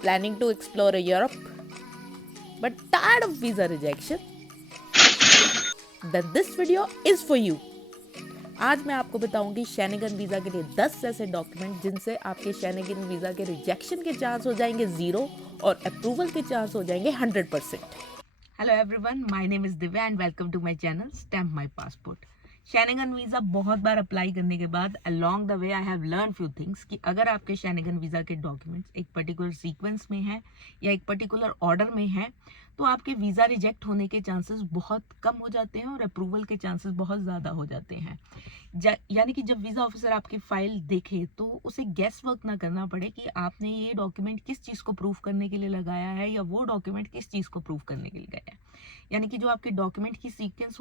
Planning to explore Europe but tired of visa rejection? Then this video is for you. आज मैं आपको बताऊंगी Schengen visa के लिए 10 ऐसे डॉक्यूमेंट जिनसे आपके शेनेगन वीज़ा के रिजेक्शन के चांस हो जाएंगे 0 और अप्रूवल के चांस हो जाएंगे 100%। Hello everyone, my name is Divya and welcome to my channel stamp my passport. Schengen visa बहुत बार अप्लाई करने के बाद along the way I have learn few things कि अगर आपके शेनेगन वीज़ा के डॉक्यूमेंट्स एक पर्टिकुलर सीक्वेंस में है या एक पर्टिकुलर ऑर्डर में है तो आपके वीज़ा रिजेक्ट होने के चांसेस बहुत कम हो जाते हैं और अप्रूवल के चांसेस बहुत ज़्यादा हो जाते हैं। यानी कि जब वीज़ा ऑफिसर आपकी फ़ाइल देखे तो उसे गैस वर्क ना करना पड़े कि आपने ये डॉक्यूमेंट किस चीज़ को प्रूफ करने के लिए लगाया है या वो डॉक्यूमेंट किस चीज़ को प्रूफ करने के लिए गया है। यानी कि जो आपके डॉक्यूमेंट की सीक्वेंस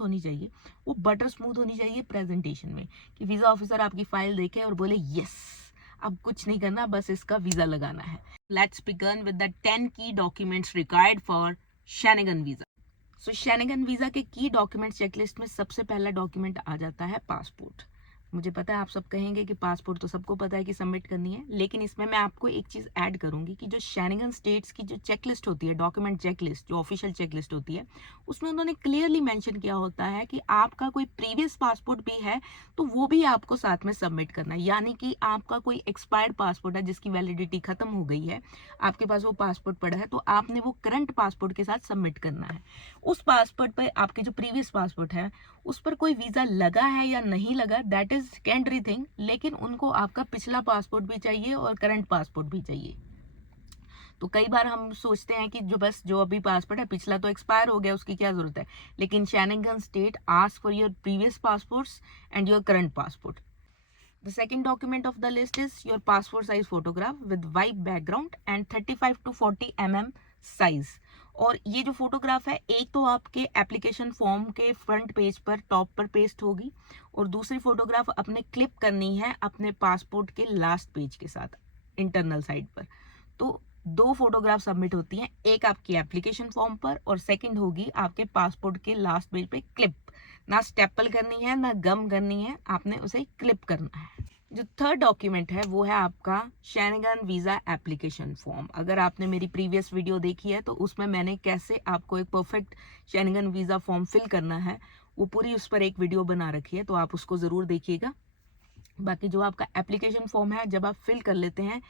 होनी चाहिए वो बटर स्मूथ होनी चाहिए प्रेजेंटेशन में, कि वीज़ा ऑफिसर आपकी फ़ाइल देखे और बोले यस, अब कुछ नहीं करना, बस इसका वीज़ा लगाना है। Let's begin with the 10 key documents required for Schengen visa. So Schengen visa के की डॉक्यूमेंट चेकलिस्ट में सबसे पहला डॉक्यूमेंट आ जाता है पासपोर्ट। मुझे पता है आप सब कहेंगे कि पासपोर्ट तो सबको पता है कि सबमिट करनी है, लेकिन इसमें मैं आपको एक चीज़ ऐड करूंगी कि जो शेनेगन स्टेट्स की जो चेकलिस्ट होती है, डॉक्यूमेंट चेकलिस्ट जो ऑफिशियल चेकलिस्ट होती है, उसमें उन्होंने क्लियरली मेंशन किया होता है कि आपका कोई प्रीवियस पासपोर्ट भी है तो वो भी आपको साथ में सबमिट करना है। यानी कि आपका कोई एक्सपायर्ड पासपोर्ट है जिसकी वैलिडिटी खत्म हो गई है, आपके पास वो पासपोर्ट पड़ा है, तो आपने वो करंट पासपोर्ट के साथ सबमिट करना है। उस पासपोर्ट पर आपके जो प्रीवियस पासपोर्ट है उस पर कोई वीज़ा लगा है या नहीं लगा दैट इज सेकेंडरी थिंग, लेकिन उनको आपका पिछला पासपोर्ट भी चाहिए और करंट पासपोर्ट भी चाहिए। तो कई बार हम सोचते हैं कि जो अभी पासपोर्ट है पिछला तो एक्सपायर हो गया, उसकी क्या जरूरत है, लेकिन Schengen state ask for your previous passports and your current passport. The second document of the list is your passport size photograph with white background and 35 to 40 mm size। और ये जो फोटोग्राफ है एक तो आपके एप्लीकेशन फॉर्म के front page पर top पर पेस्ट होगी और दूसरी फोटोग्राफ अपने क्लिप करनी है अपने पासपोर्ट के लास्ट पेज के साथ इंटरनल साइड पर। तो दो फोटोग्राफ सबमिट होती हैं, एक आपकी एप्लीकेशन फॉर्म पर और सेकंड होगी आपके पासपोर्ट के लास्ट पेज पे क्लिप। ना स्टेपल करनी है ना गम करनी है, आपने उसे क्लिप करना है। जो थर्ड डॉक्यूमेंट है वो है आपका शेनेगन वीज़ा एप्लीकेशन फॉर्म। अगर आपने मेरी प्रीवियस वीडियो देखी है तो उसमें मैंने कैसे आपको एक perfect Schengen visa form fill करना है वो पूरी उस पर एक वीडियो बना रखी है, तो आप उसको ज़रूर देखिएगा। बाकी जो आपका एप्लीकेशन फॉर्म है जब आप फिल कर लेते हैं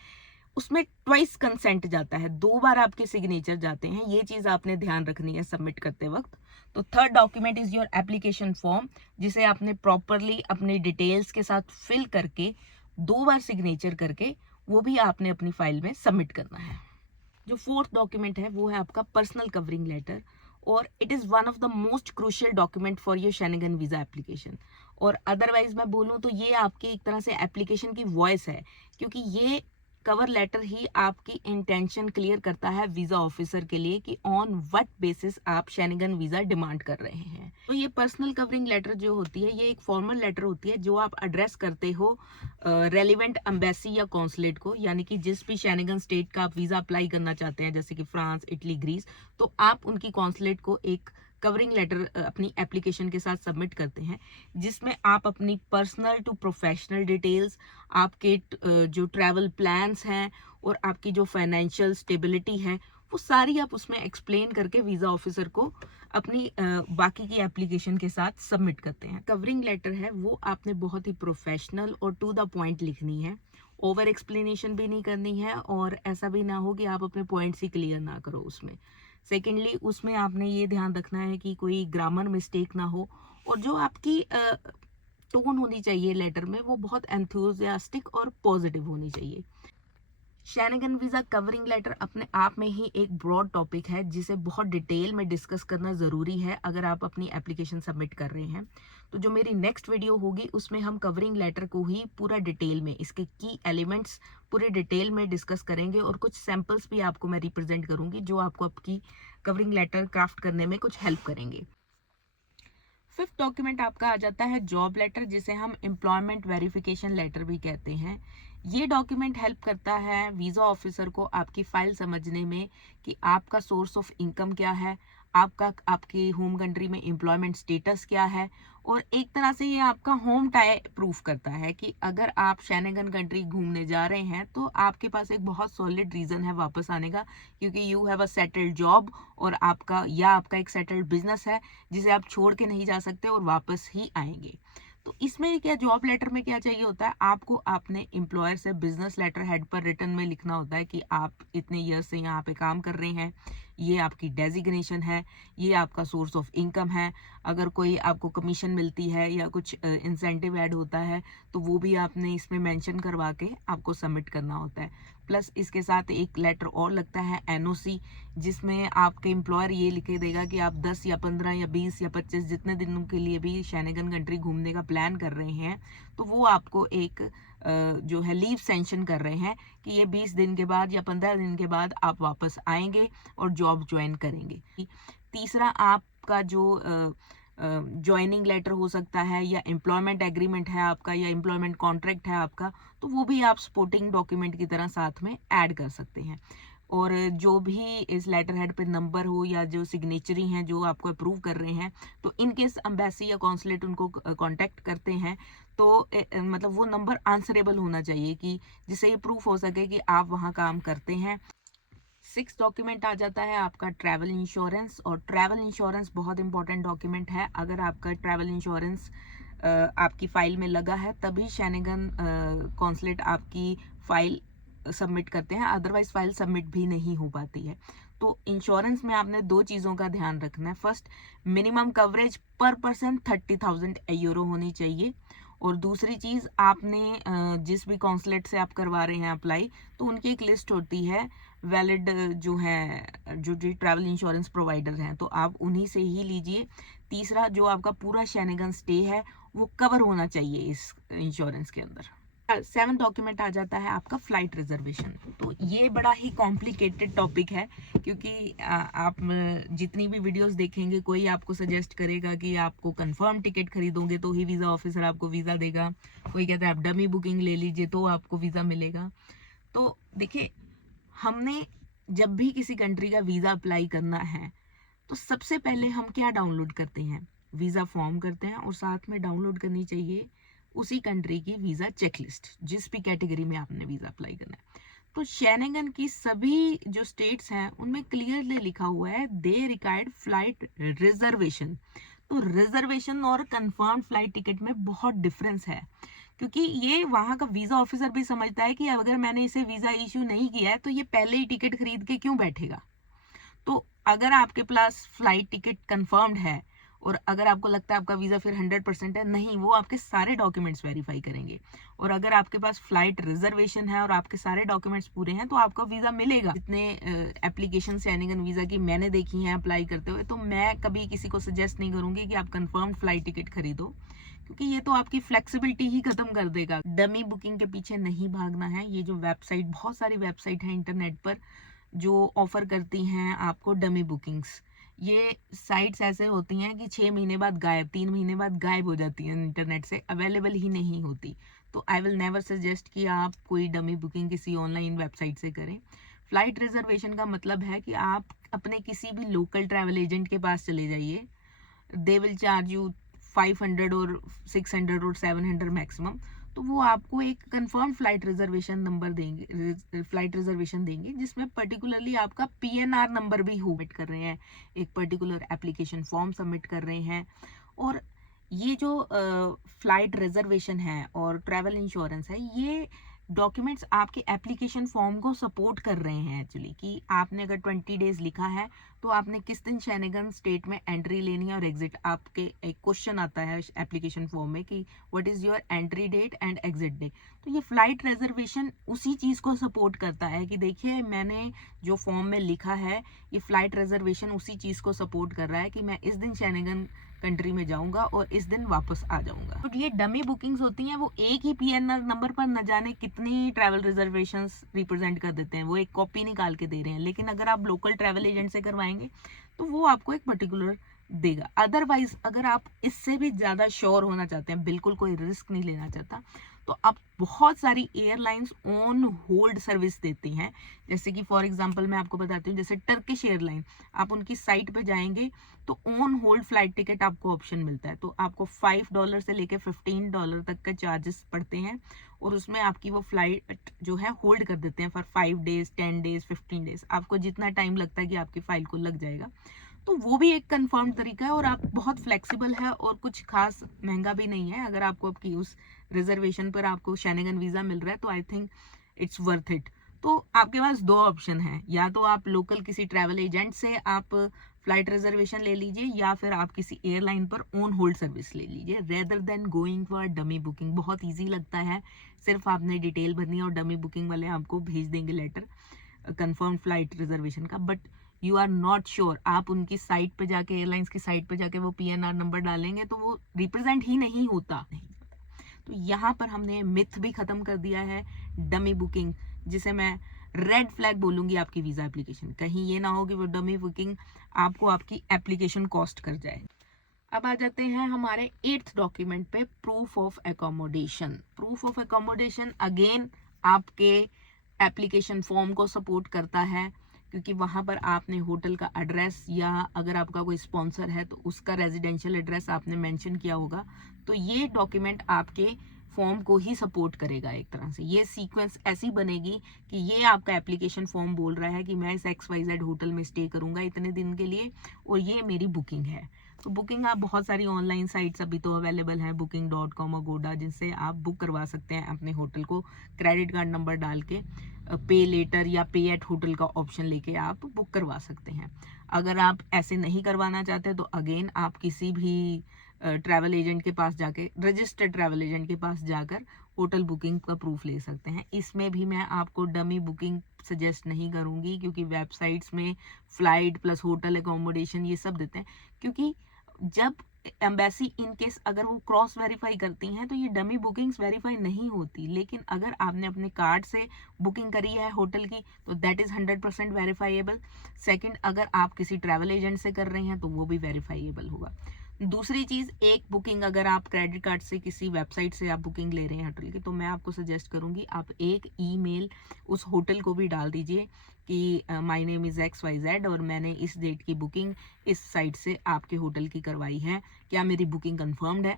उसमें ट्वाइस कंसेंट जाता है, 2 बार आपके सिग्नेचर जाते हैं, ये चीज आपने ध्यान रखनी है सबमिट करते वक्त। तो third document is your application form, जिसे आपने प्रॉपरली अपनी डिटेल्स के साथ फिल करके 2 बार सिग्नेचर करके वो भी आपने अपनी फाइल में सबमिट करना है। जो फोर्थ डॉक्यूमेंट है वो है आपका पर्सनल कवरिंग लेटर, और it is one of the most crucial document for your Schengen visa application. और अदरवाइज मैं बोलूँ तो ये आपकी एक तरह से एप्लीकेशन की वॉइस है, क्योंकि ये कवर लेटर ही आपकी इंटेंशन क्लियर करता है वीजा ऑफिसर के लिए कि ऑन व्हाट बेसिस आप शेनेगन वीजा डिमांड कर रहे हैं। तो ये पर्सनल कवरिंग लेटर जो होती है ये एक फॉर्मल लेटर होती है जो आप एड्रेस करते हो रेलिवेंट एम्बेसी या कॉन्सुलेट को, यानी कि जिस भी शेनेगन स्टेट का आप वीजा अप्लाई करना चाहते हैं जैसे कि फ्रांस, इटली, ग्रीस, तो आप उनकी कॉन्सुलेट को एक कवरिंग लेटर अपनी एप्लीकेशन के साथ सबमिट करते हैं, जिसमें आप अपनी पर्सनल टू प्रोफेशनल डिटेल्स, आपके जो ट्रैवल प्लान्स हैं और आपकी जो फाइनेंशियल स्टेबिलिटी है वो सारी आप उसमें एक्सप्लेन करके वीज़ा ऑफिसर को अपनी बाकी की एप्लीकेशन के साथ सबमिट करते हैं। कवरिंग लेटर है वो आपने बहुत ही प्रोफेशनल और टू द पॉइंट लिखनी है, ओवर एक्सप्लेनेशन भी नहीं करनी है और ऐसा भी ना हो कि आप अपने पॉइंट्स ही क्लियर ना करो उसमें। सेकेंडली उसमें आपने ये ध्यान रखना है कि कोई ग्रामर मिस्टेक ना हो, और जो आपकी टोन होनी चाहिए लेटर में वो बहुत एंथुजियास्टिक और पॉजिटिव होनी चाहिए। शेनेगन वीज़ा कवरिंग लेटर अपने आप में ही एक ब्रॉड टॉपिक है जिसे बहुत डिटेल में डिस्कस करना ज़रूरी है अगर आप अपनी एप्लीकेशन सबमिट कर रहे हैं। तो जो मेरी नेक्स्ट वीडियो होगी उसमें हम कवरिंग लेटर को ही पूरा डिटेल में, इसके की एलिमेंट्स पूरे डिटेल में डिस्कस करेंगे और कुछ सैम्पल्स भी आपको मैं रिप्रेजेंट करूंगी जो आपको आपकी कवरिंग लेटर क्राफ्ट करने में कुछ हेल्प करेंगे। फिफ्थ डॉक्यूमेंट आपका आ जाता है जॉब लेटर, जिसे हम एम्प्लॉयमेंट वेरिफिकेशन लेटर भी कहते हैं। ये डॉक्यूमेंट हेल्प करता है वीज़ा ऑफिसर को आपकी फाइल समझने में कि आपका सोर्स ऑफ इनकम क्या है, आपकी होम कंट्री में एम्प्लॉयमेंट स्टेटस क्या है और एक तरह से ये आपका होम टाई प्रूफ करता है कि अगर आप शेनेगन कंट्री घूमने जा रहे हैं तो आपके पास एक बहुत सॉलिड रीजन है वापस आने का, क्योंकि you have a settled job और आपका एक सेटल्ड बिजनेस है जिसे आप छोड़ के नहीं जा सकते और वापस ही आएंगे। तो इसमें क्या, जॉब लेटर में क्या चाहिए होता है आपको, अपने एम्प्लॉयर से बिजनेस लेटर हेड पर रिटर्न में लिखना होता है कि आप इतने ईयर से यहाँ पे काम कर रहे हैं, ये आपकी डेजिग्नेशन है, ये आपका सोर्स ऑफ इनकम है। अगर कोई आपको कमीशन मिलती है या कुछ इंसेंटिव ऐड होता है तो वो भी आपने इसमें मेंशन करवा के आपको सबमिट करना होता है। प्लस इसके साथ एक लेटर और लगता है एनओसी, जिसमें आपके एम्प्लॉयर ये लिखे देगा कि आप 10 या 15 या 20 या 25 जितने दिनों के लिए भी शेनेगन कंट्री घूमने का प्लान कर रहे हैं तो वो आपको एक जो है लीव सेंशन कर रहे हैं कि ये 20 दिन के बाद या 15 दिन के बाद आप वापस आएंगे और जॉब ज्वाइन करेंगे। तीसरा, आपका जो ज्वाइनिंग लेटर हो सकता है या एम्प्लॉयमेंट एग्रीमेंट है आपका या एम्प्लॉयमेंट कॉन्ट्रैक्ट है आपका, तो वो भी आप सपोर्टिंग डॉक्यूमेंट की तरह साथ में ऐड कर सकते हैं। और जो भी इस लेटर हेड पे नंबर हो या जो सिग्नेचरी हैं जो आपको अप्रूव कर रहे हैं, तो इनकेस एम्बेसी या कॉन्सुलेट उनको कांटेक्ट करते हैं तो मतलब वो नंबर आंसरेबल होना चाहिए कि जिससे ये प्रूफ हो सके कि आप वहाँ काम करते हैं। 6 डॉक्यूमेंट आ जाता है आपका ट्रैवल इंश्योरेंस, और ट्रैवल इंश्योरेंस बहुत इंपॉर्टेंट डॉक्यूमेंट है। अगर आपका ट्रैवल इंश्योरेंस आपकी फाइल में लगा है तभी शेनेगन कॉन्सुलेट आपकी फाइल सबमिट करते हैं, अदरवाइज फाइल सबमिट भी नहीं हो पाती है। तो इंश्योरेंस में आपने 2 चीज़ों का ध्यान रखना है। फर्स्ट, मिनिमम कवरेज पर पर्सन 30,000 यूरो होनी चाहिए। और दूसरी चीज़, आपने जिस भी कॉन्सुलेट से आप करवा रहे हैं अप्लाई, तो उनकी एक लिस्ट होती है वैलिड जो है, जो ट्रैवल इंश्योरेंस प्रोवाइडर हैं, तो आप उन्हीं से ही लीजिए। तीसरा, जो आपका पूरा शेनेगन स्टे है वो कवर होना चाहिए इस इंश्योरेंस के अंदर। 7 डॉक्यूमेंट आ जाता है आपका फ्लाइट रिजर्वेशन। तो ये बड़ा ही कॉम्प्लिकेटेड टॉपिक है, क्योंकि आप जितनी भी वीडियोस देखेंगे कोई आपको सजेस्ट करेगा कि आपको कंफर्म टिकट खरीदोगे तो ही वीज़ा ऑफिसर आपको वीज़ा देगा, कोई कहता है आप डमी बुकिंग ले लीजिए तो आपको वीज़ा मिलेगा। तो देखिए, हमने जब भी किसी कंट्री का वीज़ा अप्लाई करना है तो सबसे पहले हम क्या डाउनलोड करते हैं, वीज़ा फॉर्म करते हैं, और साथ में डाउनलोड करनी चाहिए उसी कंट्री की वीज़ा चेकलिस्ट, जिस भी कैटेगरी में आपने वीज़ा अप्लाई करना है। तो शेनेगन की सभी जो स्टेट्स हैं उनमें क्लियरली लिखा हुआ है दे रिक्वायर्ड फ्लाइट रिजर्वेशन। तो रिजर्वेशन और कंफर्म फ्लाइट टिकट में बहुत डिफरेंस है, क्योंकि ये वहाँ का वीज़ा ऑफिसर भी समझता है कि अगर मैंने इसे वीज़ा इशू नहीं किया है तो ये पहले ही टिकट खरीद के क्यों बैठेगा। तो अगर आपके पास फ्लाइट टिकट कंफर्म्ड है और अगर आपको लगता है आपका वीज़ा फिर 100% है, नहीं, वो आपके सारे डॉक्यूमेंट्स वेरीफाई करेंगे। और अगर आपके पास फ्लाइट रिजर्वेशन है और आपके सारे डॉक्यूमेंट्स पूरे हैं तो आपका वीज़ा मिलेगा। जितने एप्लीकेशन शेनेगन वीज़ा की मैंने देखी हैं अप्लाई करते हुए, तो मैं कभी किसी को सजेस्ट नहीं करूंगी कि आप कंफर्म्ड फ्लाइट टिकट खरीदो, क्योंकि ये तो आपकी फ्लेक्सिबिलिटी ही खत्म कर देगा। डमी बुकिंग के पीछे नहीं भागना है। ये जो वेबसाइट, बहुत सारी वेबसाइट है इंटरनेट पर जो ऑफर करती हैं आपको डमी बुकिंग्स, ये साइट्स ऐसे होती हैं कि 6 महीने बाद गायब, 3 महीने बाद गायब हो जाती हैं, इंटरनेट से अवेलेबल ही नहीं होती। तो आई विल नेवर सजेस्ट कि आप कोई डमी बुकिंग किसी ऑनलाइन वेबसाइट से करें। फ्लाइट रिजर्वेशन का मतलब है कि आप अपने किसी भी लोकल ट्रैवल एजेंट के पास चले जाइए, दे विल चार्ज यू 500 और 600 और 700 मैक्सिमम। तो वो आपको एक कंफर्म फ्लाइट रिजर्वेशन नंबर देंगे, फ्लाइट रिजर्वेशन देंगे, जिसमें पर्टिकुलरली आपका पीएनआर नंबर भी हो सबमिट कर रहे हैं, एक पर्टिकुलर एप्लीकेशन फॉर्म सबमिट कर रहे हैं। और ये जो फ्लाइट रिजर्वेशन है और ट्रैवल इंश्योरेंस है, ये डॉक्यूमेंट्स आपके एप्लीकेशन फॉर्म को सपोर्ट कर रहे हैं एक्चुअली, कि आपने अगर 20 डेज लिखा है तो आपने किस दिन शेनेगन स्टेट में एंट्री लेनी है और एग्जिट। आपके एक क्वेश्चन आता है एप्लीकेशन फॉर्म में कि what is your entry date and exit date. तो ये फ्लाइट रिजर्वेशन उसी चीज़ को सपोर्ट करता है कि देखिए, मैंने जो फॉर्म में लिखा है ये फ्लाइट रिजर्वेशन उसी चीज़ को सपोर्ट कर रहा है कि मैं इस दिन शेनेगन कंट्री में जाऊंगा और इस दिन वापस आ जाऊंगा। तो ये डमी बुकिंग्स होती हैं, वो एक ही पीएनआर नंबर पर न जाने कितनी ट्रैवल रिजर्वेशंस रिप्रेजेंट कर देते हैं, वो एक कॉपी निकाल के दे रहे हैं। लेकिन अगर आप लोकल ट्रैवल एजेंट से करवाएंगे तो वो आपको एक पर्टिकुलर देगा। अदरवाइज अगर आप इससे भी ज़्यादा श्योर होना चाहते हैं, बिल्कुल कोई रिस्क नहीं लेना चाहता, तो अब बहुत सारी एयरलाइंस ऑन होल्ड सर्विस देती हैं। जैसे कि फॉर एग्जांपल मैं आपको बताती हूँ, जैसे टर्किश एयरलाइन, आप उनकी साइट पे जाएंगे तो ऑन होल्ड फ्लाइट टिकट आपको ऑप्शन मिलता है। तो आपको $5 से लेके $15 तक के चार्जेस पड़ते हैं, और उसमें आपकी वो फ्लाइट जो है होल्ड कर देते हैं फॉर 5 डेज, 10 डेज, 15 डेज, आपको जितना टाइम लगता है कि आपकी फाइल को लग जाएगा। तो वो भी एक कंफर्म तरीका है, और आप बहुत फ्लेक्सिबल है, और कुछ खास महंगा भी नहीं है। अगर आपको आपकी उस रिजर्वेशन पर आपको शेनेगन वीजा मिल रहा है तो I think it's worth it. तो आपके पास दो ऑप्शन है, या तो आप लोकल किसी ट्रैवल एजेंट से आप फ्लाइट रिजर्वेशन ले लीजिए, या फिर आप किसी एयरलाइन पर ऑन होल्ड सर्विस ले लीजिए, rather than going for dummy booking. बहुत ईजी लगता है, सिर्फ आपने डिटेल भरनी है और डमी बुकिंग वाले आपको भेज देंगे लेटर कंफर्म फ्लाइट रिजर्वेशन का। But you are not sure, आप उनकी साइट पे जाके, एयरलाइंस की साइट पे जाके वो PNR नंबर डालेंगे तो वो रिप्रेजेंट ही नहीं होता। तो यहाँ पर हमने मिथ भी खत्म कर दिया है, डमी बुकिंग, जिसे मैं रेड फ्लैग बोलूंगी आपकी वीजा एप्लीकेशन। कहीं ये ना हो कि वो डमी बुकिंग आपको आपकी एप्लीकेशन कॉस्ट कर जाए। अब आ जाते हैं हमारे 8th डॉक्यूमेंट पे, proof of accommodation. Proof of accommodation again आपके एप्लीकेशन फॉर्म को सपोर्ट करता है, क्योंकि वहां पर आपने होटल का एड्रेस, या अगर आपका कोई स्पॉन्सर है तो उसका रेजिडेंशियल एड्रेस आपने मेंशन किया होगा। तो ये डॉक्यूमेंट आपके फॉर्म को ही सपोर्ट करेगा। एक तरह से ये सीक्वेंस ऐसी बनेगी कि ये आपका एप्लीकेशन फॉर्म बोल रहा है कि मैं इस XYZ होटल में स्टे करूंगा इतने दिन के लिए, और ये मेरी बुकिंग है। तो बुकिंग आप बहुत सारी ऑनलाइन साइट्स अभी तो अवेलेबल है, booking.com, अगोडा, जिनसे आप बुक करवा सकते हैं अपने होटल को। क्रेडिट कार्ड नंबर डाल के पे लेटर या पे एट होटल का ऑप्शन लेके आप बुक करवा सकते हैं। अगर आप ऐसे नहीं करवाना चाहते तो अगेन आप किसी भी ट्रैवल एजेंट के पास जाके, रजिस्टर्ड ट्रैवल एजेंट के पास जाकर होटल बुकिंग का प्रूफ ले सकते हैं। इसमें भी मैं आपको डमी बुकिंग सजेस्ट नहीं करूंगी, क्योंकि वेबसाइट्स में फ्लाइट प्लस होटल एकोमोडेशन ये सब देते हैं। क्योंकि जब एम्बेसी इन केस अगर वो क्रॉस वेरीफाई करती हैं तो ये डमी बुकिंग्स वेरीफाई नहीं होती, लेकिन अगर आपने अपने कार्ड से बुकिंग करी है होटल की तो दैट इज 100% वेरीफाइएबल। सेकंड, अगर आप किसी ट्रैवल एजेंट से कर रहे हैं तो वो भी वेरीफाइएबल होगा। दूसरी चीज, एक बुकिंग अगर आप क्रेडिट कार्ड से किसी वेबसाइट से आप बुकिंग ले रहे हैं होटल की, तो मैं आपको सजेस्ट करूंगी आप एक ईमेल उस होटल को भी डाल दीजिए कि माय नेम इज XYZ और मैंने इस डेट की बुकिंग इस साइट से आपके होटल की करवाई है, क्या मेरी बुकिंग कंफर्म्ड है,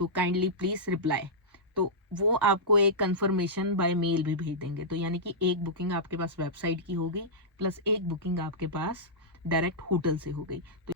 तो काइंडली प्लीज रिप्लाई। तो वो आपको एक कंफर्मेशन बाय मेल भी भेज देंगे। तो यानी कि एक बुकिंग आपके पास वेबसाइट की होगी, प्लस एक बुकिंग आपके पास डायरेक्ट होटल से हो गई। तो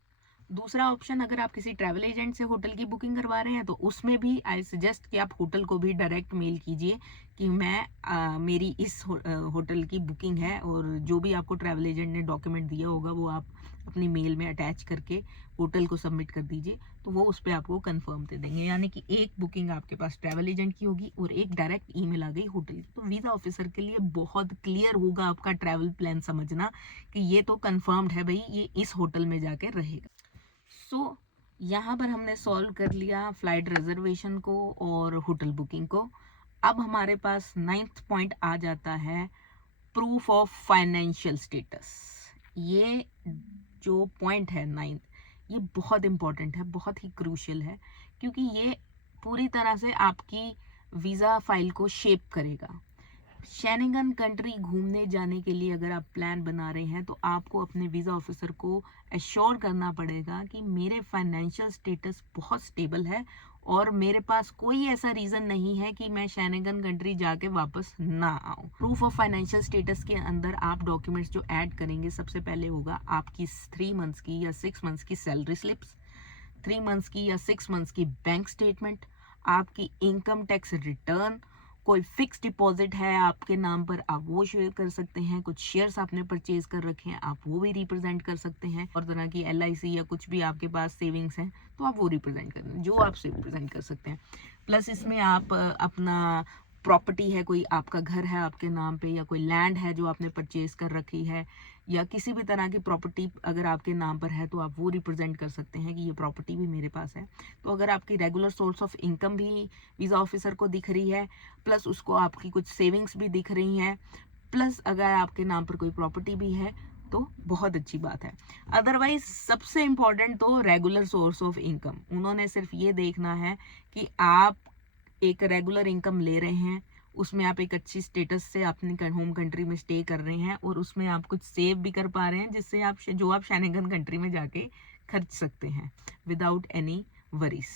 दूसरा ऑप्शन, अगर आप किसी ट्रैवल एजेंट से होटल की बुकिंग करवा रहे हैं तो उसमें भी आई सजेस्ट कि आप होटल को भी डायरेक्ट मेल कीजिए कि मैं मेरी इस होटल की बुकिंग है, और जो भी आपको ट्रैवल एजेंट ने डॉक्यूमेंट दिया होगा वो आप अपनी मेल में अटैच करके होटल को सबमिट कर दीजिए, तो वो उस पर आपको कंफर्म दे देंगे। यानी कि एक बुकिंग आपके पास ट्रैवल एजेंट की होगी और एक डायरेक्ट ईमेल आ गई होटल की। तो वीजा ऑफिसर के लिए बहुत क्लियर होगा आपका ट्रैवल प्लान समझना कि ये तो कंफर्म्ड है भाई, ये इस होटल में जाके रहेगा। सो यहाँ पर हमने सॉल्व कर लिया फ्लाइट रिजर्वेशन को और होटल बुकिंग को। अब हमारे पास 9th पॉइंट आ जाता है, प्रूफ ऑफ फाइनेंशियल स्टेटस। ये जो पॉइंट है 9th, ये बहुत इंपॉर्टेंट है, बहुत ही क्रूशियल है, क्योंकि ये पूरी तरह से आपकी वीज़ा फाइल को शेप करेगा। शेनेगन कंट्री घूमने जाने के लिए अगर आप प्लान बना रहे हैं तो आपको अपने वीज़ा ऑफिसर को एश्योर करना पड़ेगा कि मेरे फाइनेंशियल स्टेटस बहुत स्टेबल है और मेरे पास कोई ऐसा रीज़न नहीं है कि मैं शेनेगन कंट्री जाके वापस ना आऊँ। प्रूफ ऑफ फाइनेंशियल स्टेटस के अंदर आप डॉक्यूमेंट्स जो ऐड करेंगे, सबसे पहले होगा आपकी 3 मंथ्स की या 6 मंथ्स की सैलरी स्लिप्स, 3 मंथ्स की या 6 मंथ्स की बैंक स्टेटमेंट, आपकी इनकम टैक्स रिटर्न, कोई फिक्स डिपॉजिट है आपके नाम पर आप वो शेयर कर सकते हैं, कुछ शेयर्स आपने परचेज कर रखे हैं आप वो भी रिप्रेजेंट कर सकते हैं, और तरह की LIC या कुछ भी आपके पास सेविंग्स हैं तो आप वो रिप्रेजेंट कर, जो आप रिप्रेजेंट कर सकते हैं। प्लस इसमें आप अपना प्रॉपर्टी है, कोई आपका घर है आपके नाम पे, या कोई लैंड है जो आपने परचेज कर रखी है, या किसी भी तरह की प्रॉपर्टी अगर आपके नाम पर है तो आप वो रिप्रेजेंट कर सकते हैं कि ये प्रॉपर्टी भी मेरे पास है। तो अगर आपकी रेगुलर सोर्स ऑफ इनकम भी वीज़ा ऑफिसर को दिख रही है, प्लस उसको आपकी कुछ सेविंग्स भी दिख रही हैं, प्लस अगर आपके नाम पर कोई प्रॉपर्टी भी है, तो बहुत अच्छी बात है। अदरवाइज सबसे इम्पॉर्टेंट तो रेगुलर सोर्स ऑफ इनकम, उन्होंने सिर्फ ये देखना है कि आप एक रेगुलर इनकम ले रहे हैं, उसमें आप एक अच्छी स्टेटस से अपनी होम कंट्री में स्टे कर रहे हैं और उसमें आप कुछ सेव भी कर पा रहे हैं, जिससे आप जो आप शेनेगन कंट्री में जाके खर्च सकते हैं विदाउट एनी वरीज।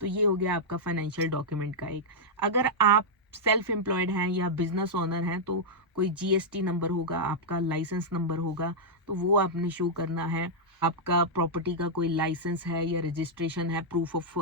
तो ये हो गया आपका फाइनेंशियल डॉक्यूमेंट का एक। अगर आप सेल्फ एम्प्लॉयड हैं या बिजनेस ओनर हैं तो कोई जीएसटी नंबर होगा, आपका लाइसेंस नंबर होगा, तो वो आपने शो करना है। आपका प्रॉपर्टी का कोई लाइसेंस है या रजिस्ट्रेशन है, प्रूफ ऑफ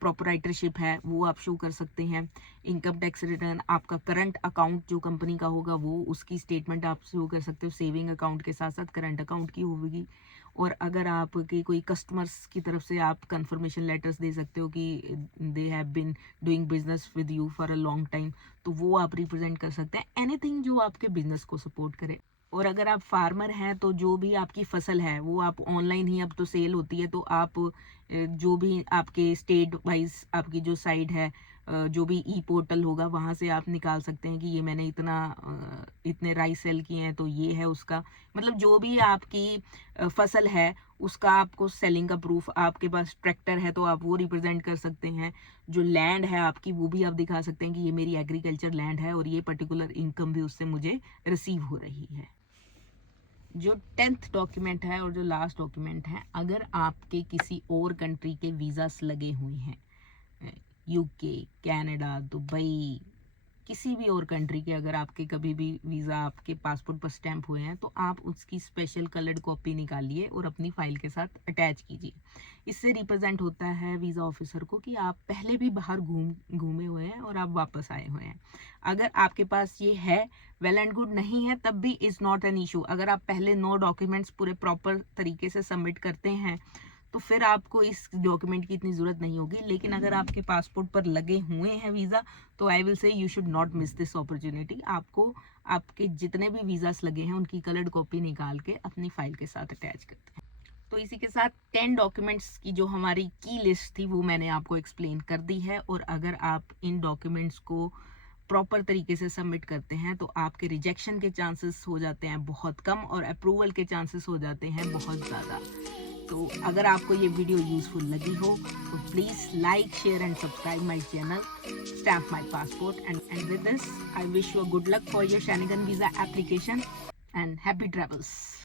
प्रोपराइटरशिप है, वो आप शो कर सकते हैं। इनकम टैक्स रिटर्न, आपका करंट अकाउंट जो कंपनी का होगा वो उसकी स्टेटमेंट आप शो कर सकते हो, सेविंग अकाउंट के साथ साथ करंट अकाउंट की होगी। और अगर आपके कोई कस्टमर्स की तरफ से आप कंफर्मेशन लेटर्स दे सकते हो कि they have been doing business with you for a long time, तो वो आप रिप्रेजेंट कर सकते हैं। एनीथिंग जो आपके बिजनेस को सपोर्ट करे। और अगर आप फार्मर हैं तो जो भी आपकी फसल है वो आप ऑनलाइन ही अब तो सेल होती है, तो आप जो भी आपके स्टेट वाइज आपकी जो साइट है, जो भी ई पोर्टल होगा वहाँ से आप निकाल सकते हैं कि ये मैंने इतने राइस सेल किए हैं तो ये है उसका, मतलब जो भी आपकी फसल है उसका आपको सेलिंग का प्रूफ, आपके पास ट्रैक्टर है तो आप वो रिप्रेजेंट कर सकते हैं। जो लैंड है आपकी वो भी आप दिखा सकते हैं कि ये मेरी एग्रीकल्चर लैंड है और ये पर्टिकुलर इनकम भी उससे मुझे रिसीव हो रही है। जो 10th डॉक्यूमेंट है और जो लास्ट डॉक्यूमेंट है, अगर आपके किसी और कंट्री के वीज़ास लगे हुए हैं, यूके, कनाडा, दुबई, किसी भी और कंट्री के अगर आपके कभी भी वीज़ा आपके पासपोर्ट पर स्टैंप हुए हैं तो आप उसकी स्पेशल कलर्ड कॉपी निकालिए और अपनी फाइल के साथ अटैच कीजिए। इससे रिप्रेजेंट होता है वीज़ा ऑफिसर को कि आप पहले भी बाहर घूमे हुए हैं और आप वापस आए हुए हैं। अगर आपके पास ये है, वेल एंड गुड, नहीं है तब भी इज़ नॉट एन इशू। अगर आप पहले 9 डॉक्यूमेंट्स पूरे प्रॉपर तरीके से सबमिट करते हैं तो फिर आपको इस डॉक्यूमेंट की इतनी ज़रूरत नहीं होगी। लेकिन अगर आपके पासपोर्ट पर लगे हुए हैं वीज़ा तो I will say you should not miss this opportunity. आपको आपके जितने भी वीज़ास लगे हैं उनकी कलर्ड कॉपी निकाल के अपनी फाइल के साथ अटैच करते हैं। तो इसी के साथ 10 डॉक्यूमेंट्स की जो हमारी की लिस्ट थी वो मैंने आपको एक्सप्लेन कर दी है। और अगर आप इन डॉक्यूमेंट्स को प्रॉपर तरीके से सबमिट करते हैं तो आपके रिजेक्शन के चांसेस हो जाते हैं बहुत कम और अप्रूवल के चांसेस हो जाते हैं बहुत ज़्यादा। तो अगर आपको ये वीडियो यूजफुल लगी हो तो please like, share and subscribe my channel stamp my passport. And with this I wish you a good luck for your Schengen visa application and happy travels.